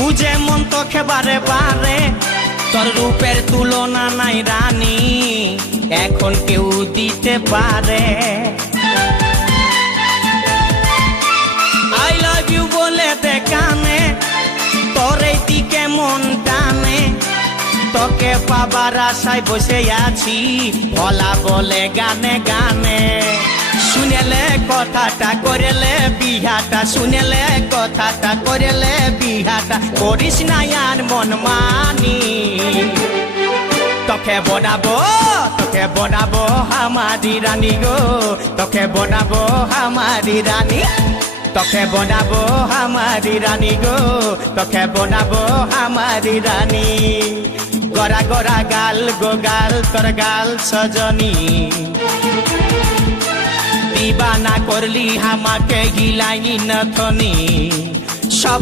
খুঁজে মন তোকে বারে বারে, তোর রূপের তুলনা নাই রানী, এখন কেউ দিতে পারে। আই লাভ ইউ বলে দে কানে, তোর এই দিকে মন টানে, তোকে পাবার আশায় বসে আছি, ভোলা বলে গানে গানে। শুনেলে কথাটা করেলে বিহাটা, শুনেলে কথাটা করেলে বিহাটা, করিস না আর মন মানি। তোকে বনাবো আমারি রানী গো, তোকে বনাবো আমারি রানী, তোকে বনাবো আমারি রানী গো, তোকে বনাবো আমারি রানী। গোরা গোরা গাল গো গাল, তোর গাল সজনী, দিবানা করলি আমাকে গিলাই নথনি।